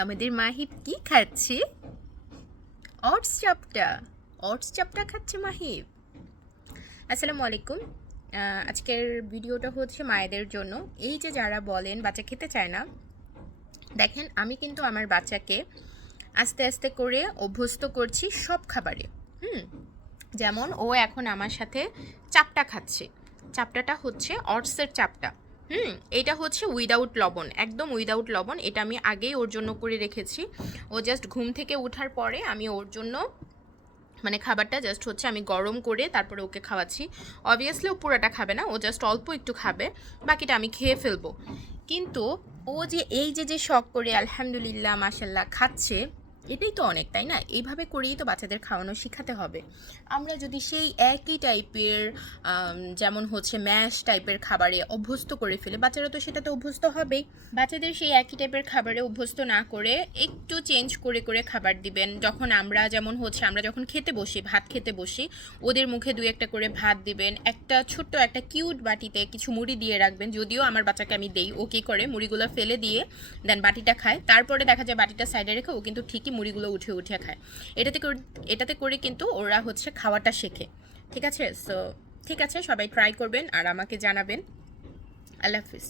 আমাদের মাহিব কি খাচ্ছে? অটস চাপটা খাচ্ছে মাহিব। আসসালামু আলাইকুম। আজকের ভিডিওটা হচ্ছে মায়েদের জন্য। এই যে যারা বলেন বাচ্চা খেতে চায় না, দেখেন আমি কিন্তু আমার বাচ্চাকে আস্তে আস্তে করে অভ্যস্ত করছি সব খাবারে। হুম যেমন ও এখন আমার সাথে চাপটা খাচ্ছে। চাপটাটা হচ্ছে অটসের চাপটা। এটা হচ্ছে উইদাউট লবণ, একদম উইদাউট লবণ। এটা আমি আগেই ওর জন্য করে রেখেছি। ও জাস্ট ঘুম থেকে ওঠার পরে আমি ওর জন্য মানে খাবারটা জাস্ট হচ্ছে আমি গরম করে তারপরে ওকে খাওয়াচ্ছি। অবভিয়াসলি ও পুরোটা খাবে না, ও জাস্ট অল্প একটু খাবে, বাকিটা আমি খেয়ে ফেলবো। কিন্তু ও যে এই যে যে শখ করে আলহামদুলিল্লাহ মাশাল্লাহ খাচ্ছে, এটাই তো অনেক, তাই না? এইভাবে করেই তো বাচ্চাদের খাওয়ানো শেখাতে হবে। আমরা যদি সেই একই টাইপের যেমন হচ্ছে ম্যাশ টাইপের খাবারে অভ্যস্ত করে ফেলে, বাচ্চারা তো সেটাতে অভ্যস্ত হবেই। বাচ্চাদের সেই একই টাইপের খাবারে অভ্যস্ত না করে একটু চেঞ্জ করে করে খাবার দিবেন। যখন আমরা যেমন হচ্ছে আমরা যখন খেতে বসি, ভাত খেতে বসি, ওদের মুখে দুই একটা করে ভাত দিবেন। একটা ছোট্ট একটা কিউট বাটিতে কিছু মুড়ি দিয়ে রাখবেন। যদিও আমার বাচ্চাকে আমি দেই, ও কী করে মুড়িগুলো ফেলে দিয়ে দেন বাটিটা খায়, তারপরে দেখা যায় বাটিটা সাইডে রেখে ও কিন্তু ঠিকই মুড়িগুলো উঠে উঠে খায়। এটাতে করে কিন্তু ওরা হচ্ছে খাওয়াটা শেখে। ঠিক আছে? সো ঠিক আছে, সবাই ট্রাই করবেন আর আমাকে জানাবেন। আল্লাহ হাফিজ।